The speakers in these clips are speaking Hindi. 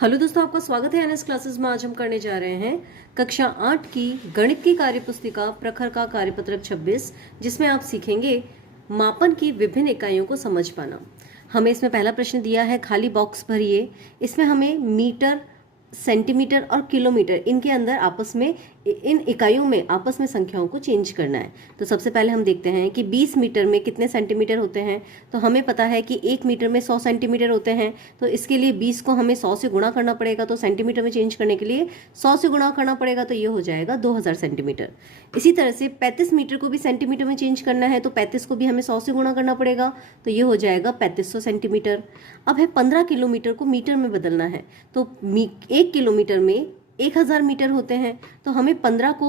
हेलो दोस्तों, आपका स्वागत है एनएस क्लासेस में। आज हम करने जा रहे हैं कक्षा 8 की गणित की कार्यपुस्तिका प्रखर का कार्यपत्रक 26, जिसमें आप सीखेंगे मापन की विभिन्न इकाइयों को समझ पाना। हमें इसमें पहला प्रश्न दिया है, खाली बॉक्स भरिए। इसमें हमें मीटर, सेंटीमीटर और किलोमीटर इनके अंदर आपस में इन इकाइयों में आपस में संख्याओं को चेंज करना है। तो सबसे पहले हम देखते हैं कि 20 मीटर में कितने सेंटीमीटर होते हैं। तो हमें पता है कि 1 मीटर में 100 सेंटीमीटर होते हैं। तो इसके लिए 20 को हमें 100 से गुणा करना पड़ेगा। तो सेंटीमीटर में चेंज करने के लिए 100 से गुणा करना पड़ेगा, तो ये हो जाएगा 2000 सेंटीमीटर। इसी तरह से 35 मीटर को भी सेंटीमीटर में चेंज करना है, तो 35 को भी हमें 100 से गुणा करना पड़ेगा, तो ये हो जाएगा 3500 सेंटीमीटर। अब है 15 किलोमीटर को मीटर में बदलना है। तो 1 किलोमीटर में 1000 मीटर होते हैं। तो हमें 15 को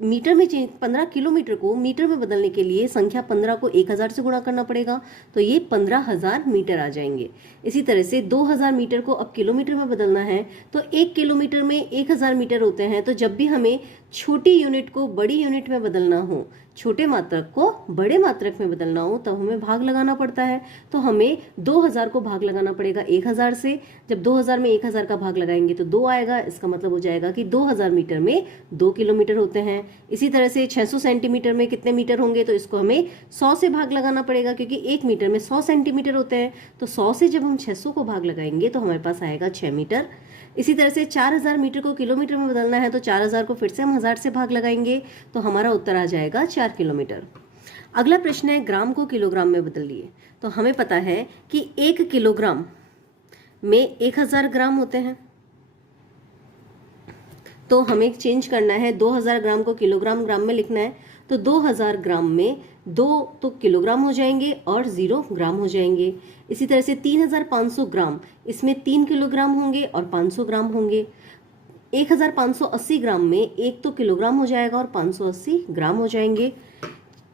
मीटर में 15 किलोमीटर को मीटर में बदलने के लिए संख्या 15 को 1000 से गुणा करना पड़ेगा, तो ये 15000 मीटर आ जाएंगे। इसी तरह से 2000 मीटर को अब किलोमीटर में बदलना है, तो 1 किलोमीटर में 1000 मीटर होते हैं। तो जब भी हमें छोटी यूनिट को बड़ी यूनिट में बदलना हो, छोटे मात्रक को बड़े मात्रक में बदलना हो, तब हमें भाग लगाना पड़ता है। तो हमें 2000 को भाग लगाना पड़ेगा 1000 से। जब 2000 में 1000 का भाग लगाएंगे तो 2 आएगा। इसका मतलब हो जाएगा कि 2000 मीटर में 2 किलोमीटर होते हैं। इसी तरह से 600 सेंटीमीटर में कितने मीटर होंगे, तो इसको हमें 100 से भाग लगाना पड़ेगा, क्योंकि 1 मीटर में 100 सेंटीमीटर होते हैं। तो 100 से जब हम 600 को भाग लगाएंगे तो हमारे पास आएगा 6 मीटर। इसी तरह से 4000 मीटर को किलोमीटर में बदलना है, तो 4000 को फिर से हम 1000 से भाग लगाएंगे, तो हमारा उत्तर आ जाएगा 4 किलोमीटर। अगला प्रश्न है, ग्राम को किलोग्राम में बदलिए। तो हमें पता है कि 1 किलोग्राम में 1000 ग्राम होते हैं। तो हमें चेंज करना है, 2000 ग्राम को किलोग्राम ग्राम में लिखना है। तो 2000 ग्राम में 2 तो किलोग्राम हो जाएंगे और 0 ग्राम हो जाएंगे। इसी तरह से 3500 ग्राम, इसमें 3 किलोग्राम होंगे और 500 ग्राम होंगे। 1580 ग्राम में 1 तो किलोग्राम हो जाएगा और 580 ग्राम हो जाएंगे।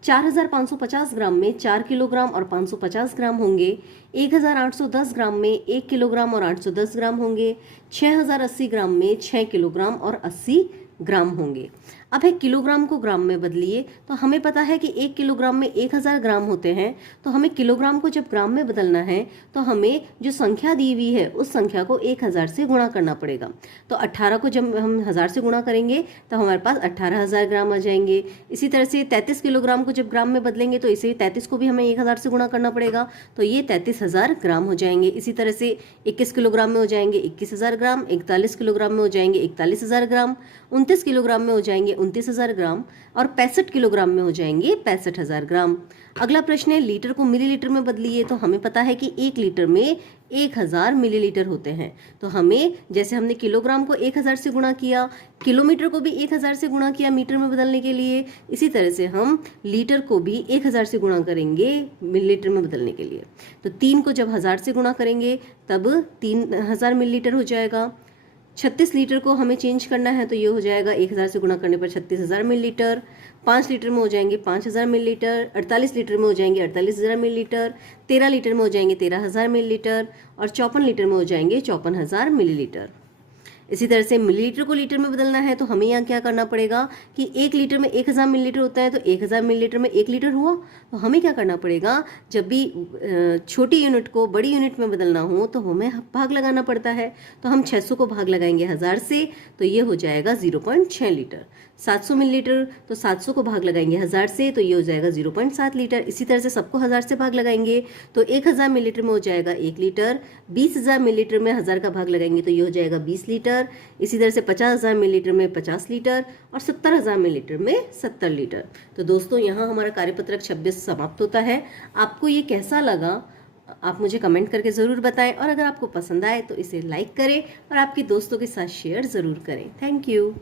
4550 ग्राम में 4 किलोग्राम और 550 ग्राम होंगे। 1810 ग्राम में 1 किलोग्राम और 810 ग्राम होंगे। 6080 ग्राम में 6 किलोग्राम और 80 ग्राम होंगे। अब है किलोग्राम को ग्राम में बदलिए। तो हमें पता है कि 1 किलोग्राम में 1000 ग्राम होते हैं। तो हमें किलोग्राम को जब ग्राम में बदलना है, तो हमें जो संख्या दी हुई है उस संख्या को 1000 से गुणा करना पड़ेगा। तो 18 को जब हम 1000 से गुणा करेंगे तो हमारे पास 18000 ग्राम आ जाएंगे। इसी तरह से 33 किलोग्राम को जब ग्राम में बदलेंगे तो इसे 33 को भी हमें 1000 से गुणा करना पड़ेगा, तो ये 33000 ग्राम हो जाएंगे। इसी तरह से 21 किलोग्राम में हो जाएंगे 21000 ग्राम, 41 किलोग्राम में हो जाएंगे 41000 ग्राम, 29 किलोग्राम में हो जाएंगे 29000 ग्राम और 65 किलोग्राम में हो जाएंगे 65000 ग्राम। अगला प्रश्न है, लीटर को मिलीलीटर में बदलिए। तो हमें पता है कि 1 लीटर में 1000 मिलीलीटर होते हैं। तो हमें, जैसे हमने किलोग्राम को 1000 से गुणा किया, किलोमीटर को भी 1000 से गुणा किया मीटर में बदलने के लिए, इसी तरह से हम लीटर को भी 1000 से गुणा करेंगे मिलीलीटर में बदलने के लिए। तो 3 को जब 1000 से गुणा करेंगे तब 3000 मिलीलीटर हो जाएगा। 36 लीटर को हमें चेंज करना है, तो ये हो जाएगा 1000 से गुणा करने पर 36000 मिलीलीटर। 5 लीटर में हो जाएंगे 5000 मिलीलीटर। 48 लीटर में हो जाएंगे 48000 मिलीलीटर। 13 लीटर में हो जाएंगे 13000 मिलीलीटर और 54 लीटर में हो जाएंगे 54000 मिलीलीटर। इसी तरह से मिलीलीटर को लीटर में बदलना है, तो हमें यहाँ क्या करना पड़ेगा कि 1 लीटर में 1000 मिलीलीटर होता है, तो 1000 मिलीलीटर में 1 लीटर हुआ। तो हमें क्या करना पड़ेगा, जब भी छोटी यूनिट को बड़ी यूनिट में बदलना हो तो हमें भाग लगाना पड़ता है। तो हम 600 को भाग लगाएंगे 1000 से, तो ये हो जाएगा 0.6 लीटर। 700 मिलीलीटर, तो 700 को भाग लगाएंगे 1000 से, तो ये हो जाएगा 0.7 लीटर। इसी तरह से सबको 1000 से भाग लगाएंगे तो 1000 मिलीलीटर में हो जाएगा 1 लीटर। 20000 मिलीलीटर में 1000 का भाग लगाएंगे तो ये हो जाएगा 20 लीटर। इसी तरह से 50000 मिलीलीटर में 50 लीटर और 70000 मिलीलीटर में 70 लीटर। तो दोस्तों, यहाँ हमारा कार्यपत्रक 26 समाप्त होता है। आपको ये कैसा लगा, आप मुझे कमेंट करके ज़रूर बताएं, और अगर आपको पसंद आए तो इसे लाइक करें और आपके दोस्तों के साथ शेयर ज़रूर करें। Thank you.